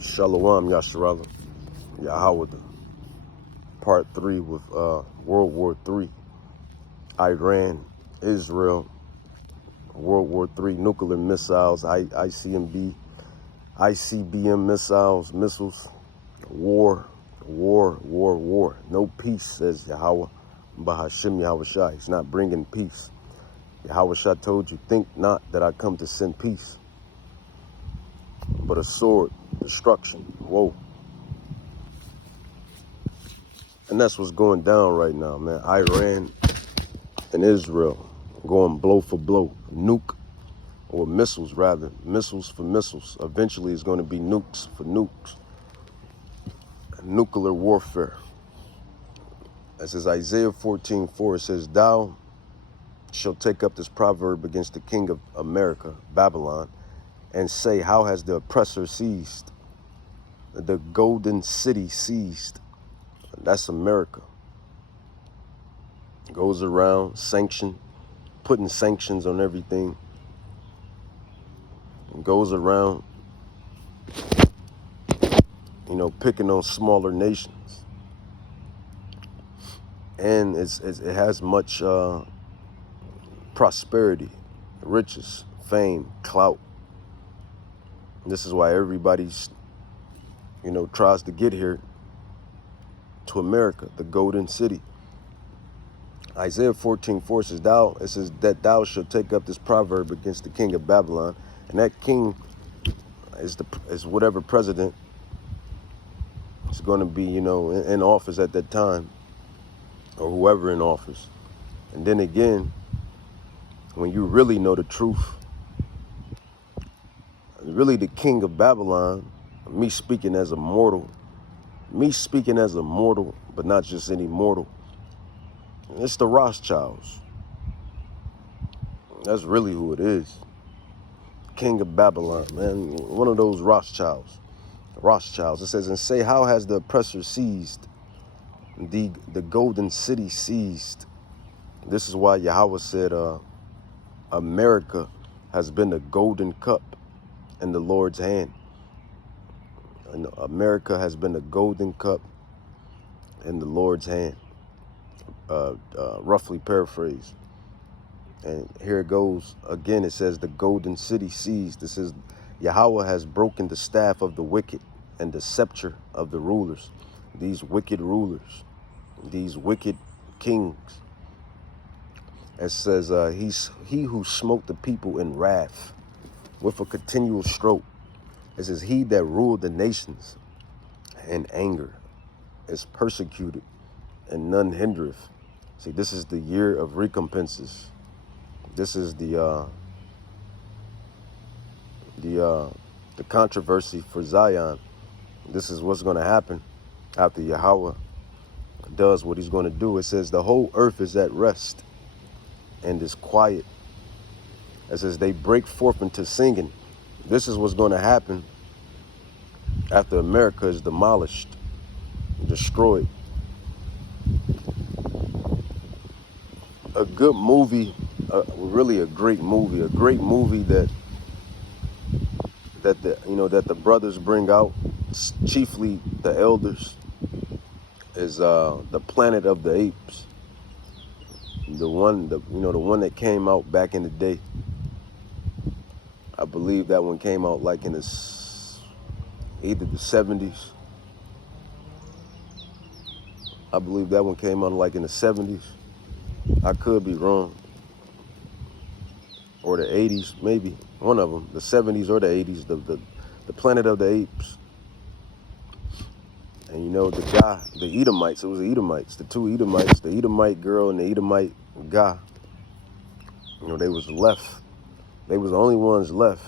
Shalom Yasharala Yahweh, part 3 with World War III, Iran, Israel, World War III, nuclear missiles, ICBM missiles, war. No peace, says Yahweh, Bahashim Yahweh Shai. He's not bringing peace. Yahweh Shai told you, think not that I come to send peace, but a sword, destruction. Whoa. And that's what's going down right now, man. Iran and Israel going blow for blow. Nuke, or missiles rather. Missiles for missiles. Eventually it's going to be nukes for nukes. Nuclear warfare. It says Isaiah 14:4. It says, thou shalt take up this proverb against the king of America, Babylon, and say, how has the oppressor seized? The golden city seized. That's America. Goes around putting sanctions on everything. And goes around, picking on smaller nations. And it has much prosperity, riches, fame, clout. This is why everybody's, tries to get here to America, the golden city. Isaiah 14:4 says, that thou shalt take up this proverb against the king of Babylon. And that king is whatever president is going to be, in office at that time, or whoever in office. And then again, when you really know the truth, really the king of Babylon, me speaking as a mortal, but not just any mortal, it's the Rothschilds. That's really who it is. King of Babylon, man, one of those Rothschilds. It says, and say, how has the oppressor seized? The golden city seized. This is why Yahweh said, America has been a golden cup in the Lord's hand. And America has been a golden cup in the Lord's hand. Roughly paraphrased. And here it goes again. It says the golden city seized. It says Yahweh has broken the staff of the wicked and the scepter of the rulers. These wicked rulers, these wicked kings. It says he who smote the people in wrath with a continual stroke. It says he that ruled the nations in anger is persecuted, and none hindereth. See, this is the year of recompenses. This is the controversy for Zion. This is what's going to happen after Yahweh does what he's going to do. It says the whole earth is at rest and is quiet. It says they break forth into singing. This is what's going to happen after America is demolished, destroyed. A good movie, really a great movie that the brothers bring out, chiefly the elders, is the Planet of the Apes. The one that came out back in the day. I believe that one came out like in either the 70s. I believe that one came out like in the 70s. I could be wrong. Or the 80s, maybe. One of them. The 70s or the 80s. The Planet of the Apes. And the guy, the Edomites, it was the Edomites. The two Edomites, the Edomite girl and the Edomite guy. They was left. They was the only ones left.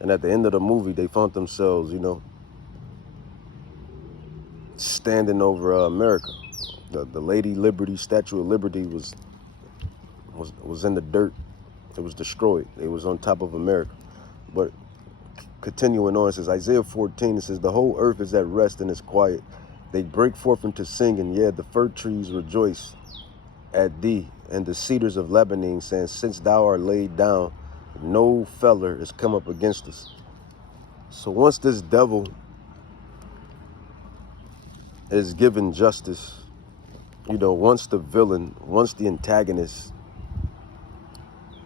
And at the end of the movie, they found themselves, standing over America. The Lady Liberty, Statue of Liberty was in the dirt. It was destroyed. It was on top of America. But continuing on, it says Isaiah 14, it says the whole earth is at rest and is quiet. They break forth into singing. Yeah, the fir trees rejoice at thee, and the cedars of Lebanon, saying, since thou art laid down, no feller is come up against us. So once this devil is given justice. You know, once the villain, once the antagonist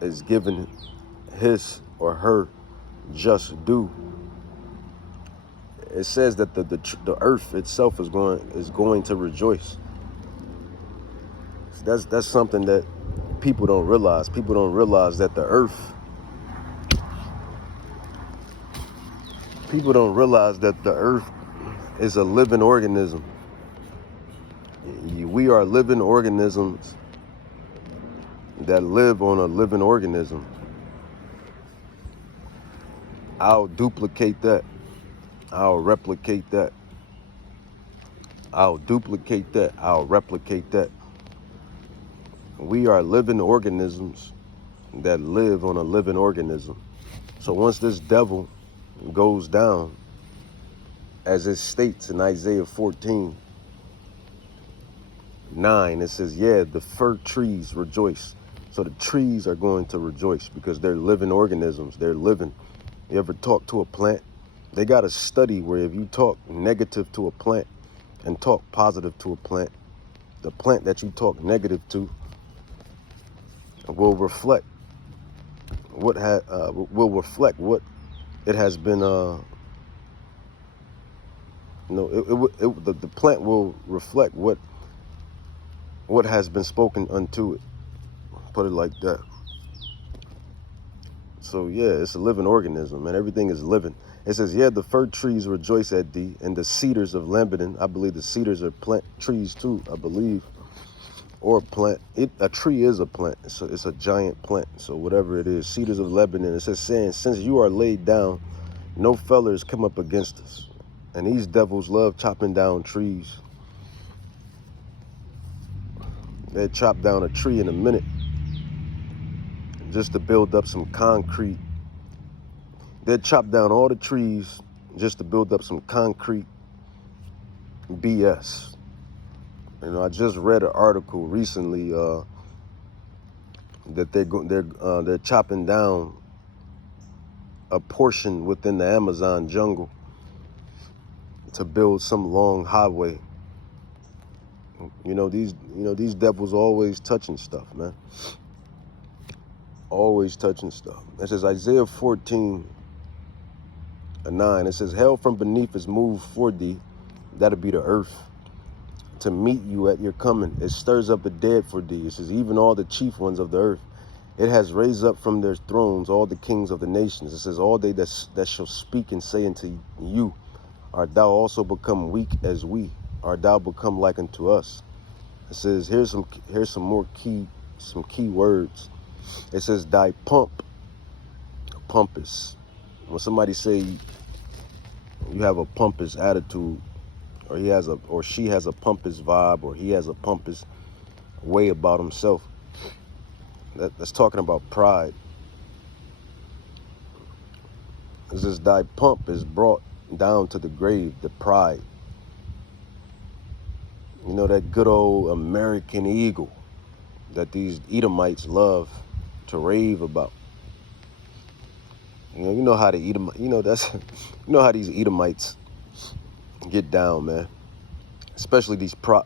is given his or her just due, it says that the earth itself is going to rejoice. That's something that people don't realize. People don't realize that the earth. People don't realize that the earth is a living organism. We are living organisms that live on a living organism. I'll duplicate that. I'll replicate that. I'll duplicate that. I'll replicate that. We are living organisms that live on a living organism. So once this devil goes down, as it states in Isaiah 14:9, it says, yeah, the fir trees rejoice. So the trees are going to rejoice because they're living organisms. They're living. You ever talk to a plant? They got a study where if you talk negative to a plant and talk positive to a plant, the plant that you talk negative to will reflect what it has been. The plant will reflect what has been spoken unto it. Put it like that. So yeah, it's a living organism, and everything is living. It says, yeah, the fir trees rejoice at thee, and the cedars of Lebanon. I believe the cedars are plant trees too, I believe. Or a plant. A tree is a plant. So it's a giant plant. So whatever it is, cedars of Lebanon. It says, saying, since you are laid down, no fellers come up against us. And these devils love chopping down trees. They chop down a tree in a minute just to build up some concrete. They chop down all the trees just to build up some concrete BS. You know, I just read an article recently that they're chopping down a portion within the Amazon jungle to build some long highway. These devils always touching stuff, man. Always touching stuff. It says Isaiah 14:9. It says, hell from beneath is moved for thee. That'll be the earth. To meet you at your coming. It stirs up the dead for thee. It says, even all the chief ones of the earth. It has raised up from their thrones all the kings of the nations. It says, all they that shall speak and say unto you, art thou also become weak as we? Art thou become like unto us? It says, here's some more key words. It says, thy pompous. When somebody say you have a pompous attitude, or she has a pompous vibe, or he has a pompous way about himself, that's talking about pride. It says, thy pomp is brought down to the grave, the pride. You know, that good old American eagle that these Edomites love to rave about. You know how the how these Edomites get down, man. Especially these proud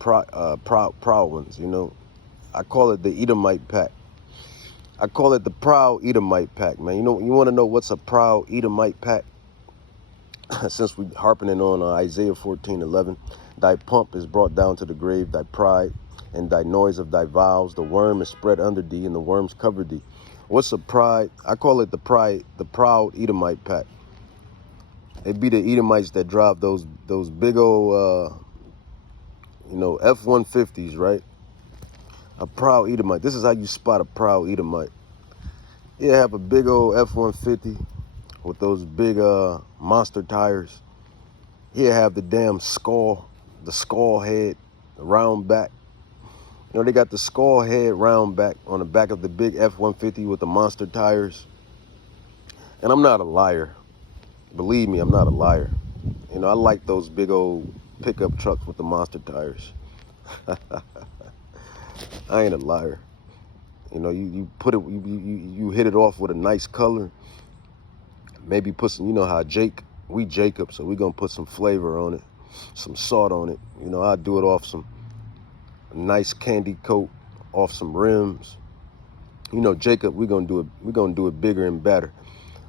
ones. You know, I call it the Edomite pack. I call it the proud Edomite pack, man. You want to know what's a proud Edomite pack? Since we harping on Isaiah 14:11, thy pomp is brought down to the grave, thy pride and thy noise of thy vows. The worm is spread under thee, and the worms cover thee. What's a pride? I call it the proud Edomite pack. It be the Edomites that drive those big old F-150s, right? A proud Edomite. This is how you spot a proud Edomite. You have a big old F-150 with those big monster tires. Here have the damn skull, the skull head, the round back. You know, they got the skull head round back on the back of the big F-150 with the monster tires. And I'm not a liar. Believe me, I'm not a liar. You know, I like those big old pickup trucks with the monster tires. I ain't a liar. You know, you put it, you hit it off with a nice color. Maybe put some, you know how we Jacob, so we gonna put some flavor on it. some salt on it. You know, I do it off some nice candy coat, off some rims. You know, Jacob, we're gonna do it bigger and better.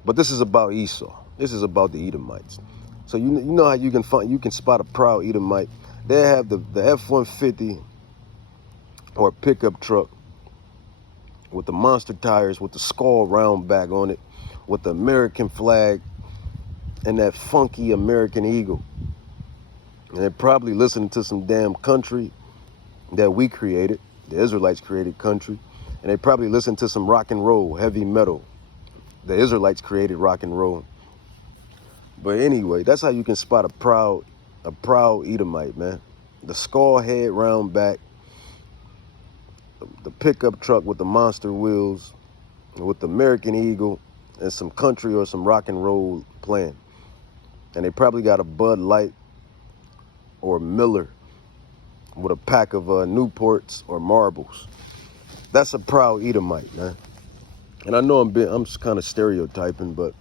But this is about Esau. This is about the Edomites. So you know how you can spot a proud Edomite. They have the F-150 or a pickup truck with the monster tires, with the skull round back on it, with the American flag and that funky American eagle. And they're probably listening to some damn country that we created, the Israelites created country, and they probably listen to some rock and roll, heavy metal. The Israelites created rock and roll. But anyway, that's how you can spot a proud Edomite, man. The skull head round back, the pickup truck with the monster wheels, with the American eagle, and some country or some rock and roll playing. And they probably got a Bud Light or Miller with a pack of Newports or Marbles. That's a proud Edomite, man. And I know I'm kind of stereotyping, but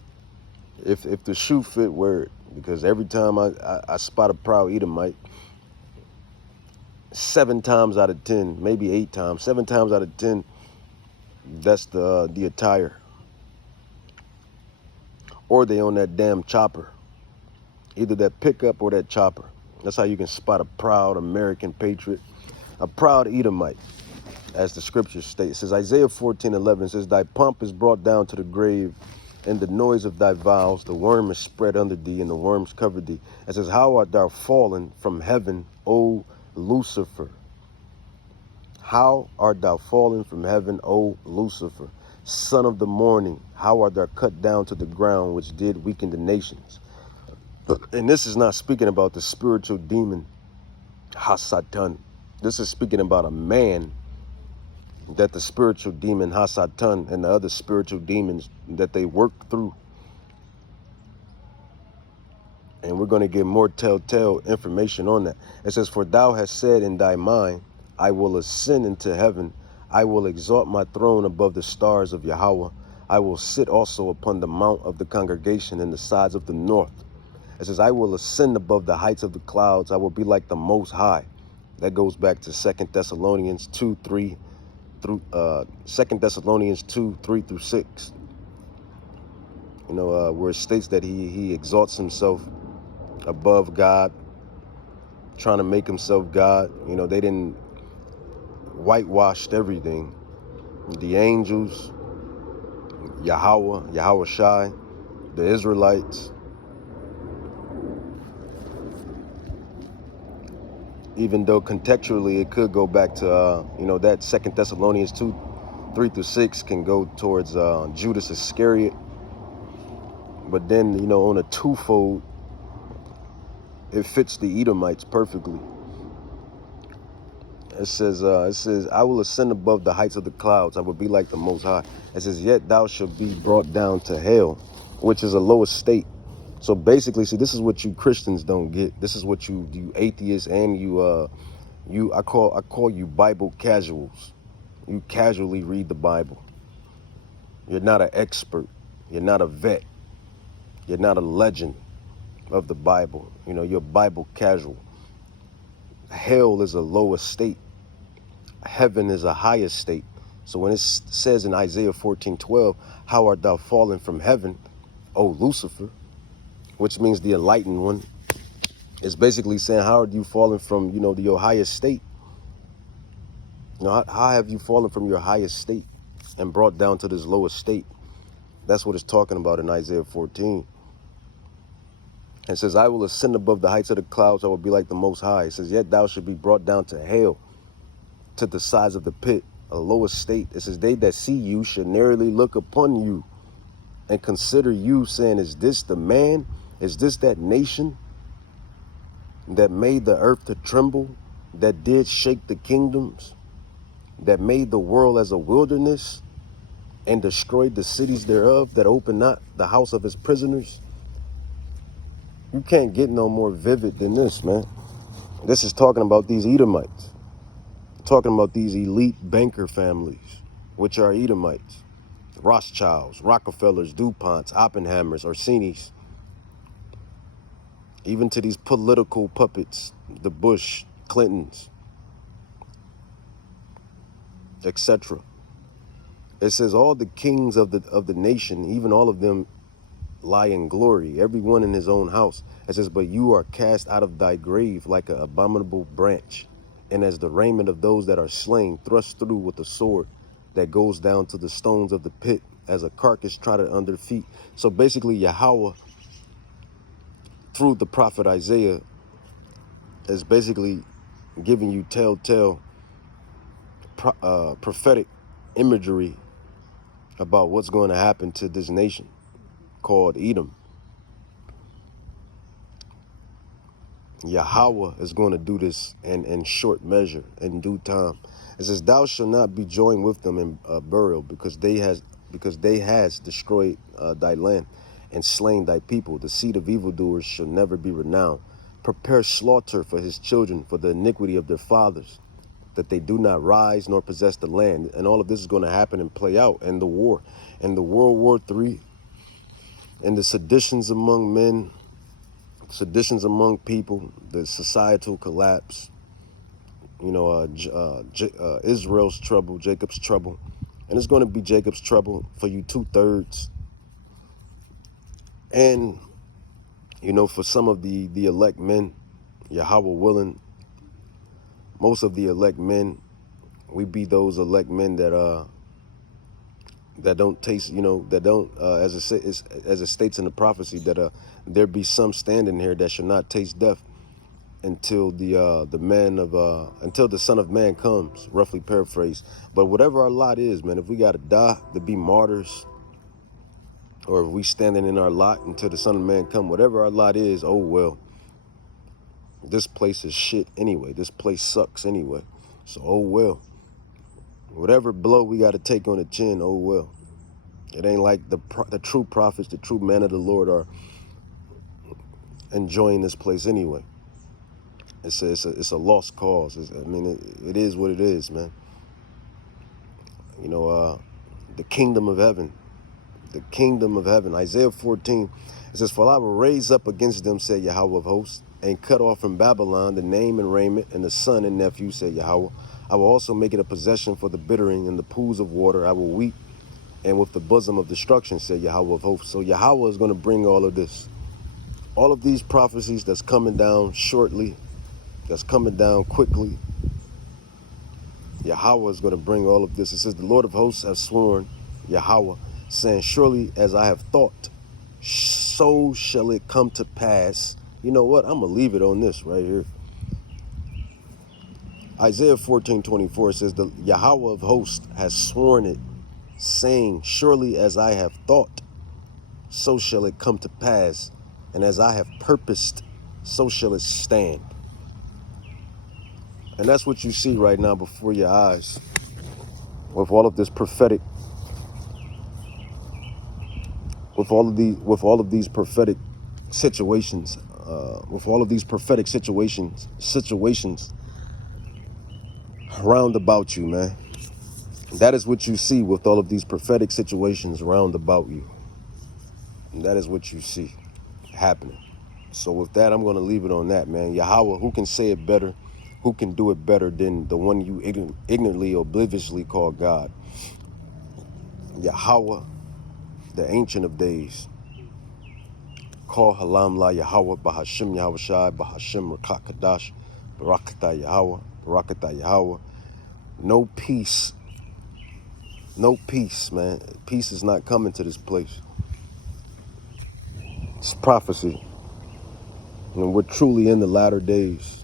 if the shoe fit, wear it. Because every time I spot a proud Edomite, 7 times out of 10, maybe 8 times, 7 times out of 10, that's the attire. Or they on that damn chopper. Either that pickup or that chopper. That's how you can spot a proud American patriot, a proud Edomite, as the scriptures state. It says, Isaiah 14:11 says, thy pomp is brought down to the grave, and the noise of thy vows, the worm is spread under thee, and the worms cover thee. It says, how art thou fallen from heaven, O Lucifer? How art thou fallen from heaven, O Lucifer, son of the morning? How art thou cut down to the ground, which did weaken the nations? And this is not speaking about the spiritual demon, Hasatan. This is speaking about a man that the spiritual demon, Hasatan, and the other spiritual demons that they work through. And we're going to get more telltale information on that. It says, for thou hast said in thy mind, I will ascend into heaven. I will exalt my throne above the stars of Yahweh. I will sit also upon the mount of the congregation in the sides of the north. It says, I will ascend above the heights of the clouds. I will be like the Most High. That goes back to 2 Thessalonians 2, 3 through 2 Thessalonians 2, 3 through 6. You know, where it states that he exalts himself above God, trying to make himself God. You know, they didn't whitewashed everything. The angels, Yahweh Shai, the Israelites. Even though contextually it could go back to, you know, that 2 Thessalonians 2, 3 through 6 can go towards Judas Iscariot. But then, you know, on a twofold, it fits the Edomites perfectly. It says, I will ascend above the heights of the clouds. I will be like the Most High. It says, yet thou shalt be brought down to hell, which is a lower state. So basically, see, this is what you Christians don't get. This is what you atheists and I call you Bible casuals. You casually read the Bible. You're not an expert. You're not a vet. You're not a legend of the Bible. You know, you're Bible casual. Hell is a lower state. Heaven is a higher state. So when it says in Isaiah 14:12, how art thou fallen from heaven, O Lucifer, which means the enlightened one, it's basically saying, how are you fallen from, you know, your highest state? You know, how have you fallen from your highest state and brought down to this lowest state? That's what it's talking about in Isaiah 14. It says, I will ascend above the heights of the clouds. I will be like the Most High. It says, yet thou shalt be brought down to hell, to the sides of the pit, a lower state. It says, they that see you should narrowly look upon you and consider you, saying, is this the man? Is this that nation that made the earth to tremble, that did shake the kingdoms, that made the world as a wilderness and destroyed the cities thereof, that opened not the house of his prisoners? You can't get no more vivid than this, man. This is talking about these Edomites. Talking about these elite banker families, which are Edomites. Rothschilds, Rockefellers, DuPonts, Oppenheimers, Orsinis. even to these political puppets, the Bush, Clintons, etc. It says all the kings of the nation, even all of them, lie in glory, everyone in his own house. It says, but you are cast out of thy grave like an abominable branch, and as the raiment of those that are slain, thrust through with a sword that goes down to the stones of the pit, as a carcass trodden under feet. So basically, Yahweh, through the prophet Isaiah, is basically giving you telltale prophetic imagery about what's going to happen to this nation called Edom. Yahweh is going to do this in short measure, in due time. It says, thou shalt not be joined with them in burial, because they has destroyed thy land and slain thy people. The seed of evildoers shall never be renowned. Prepare slaughter for his children, for the iniquity of their fathers, that they do not rise nor possess the land. And all of this is going to happen and play out in the war, in the World War III, and the seditions among men, seditions among people, the societal collapse, Israel's trouble, Jacob's trouble. And it's going to be Jacob's trouble for you 2/3. And, for some of the elect men, Yahweh willing, most of the elect men, we be those elect men that don't taste, that don't, as it states in the prophecy, that there be some standing here that shall not taste death until until the Son of Man comes, roughly paraphrased. But whatever our lot is, man, if we gotta die to be martyrs, or if we standing in our lot until the Son of Man come, whatever our lot is, oh well. This place is shit anyway. This place sucks anyway. So oh well. Whatever blow we gotta take on the chin, oh well. It ain't like the true prophets, the true men of the Lord are enjoying this place anyway. It's a lost cause. It is what it is, man. The kingdom of heaven. The kingdom of heaven. Isaiah 14, it says, for I will raise up against them, said Yahweh of hosts, and cut off from Babylon the name and raiment, and the son and nephew, said Yahweh. I will also make it a possession for the bittering and the pools of water. I will weep, and with the bosom of destruction, said Yahweh of hosts. So Yahweh is going to bring all of this. All of these prophecies that's coming down shortly, that's coming down quickly, Yahweh is going to bring all of this. It says, the Lord of hosts has sworn, Yahweh, saying, surely as I have thought, so shall it come to pass. You know what? I'm going to leave it on this right here. Isaiah 14:24 says, the Yahweh of hosts has sworn it, saying, surely as I have thought, so shall it come to pass. And as I have purposed, so shall it stand. And that's what you see right now before your eyes, with all of this prophetic, with all of these prophetic situations, round about you, man. That is what you see with all of these prophetic situations round about you. And that is what you see happening. So with that, I'm going to leave it on that, man. Yahweh, who can say it better? Who can do it better than the one you ignorantly, obliviously call God? Yahweh, the Ancient of Days. Call Halam La Yahweh, Bahashim Yahweh Shai, Bahashim Rakak Kadash, Barakata Yahweh, Barakata Yahweh. No peace, man. Peace is not coming to this place. It's prophecy. And we're truly in the latter days.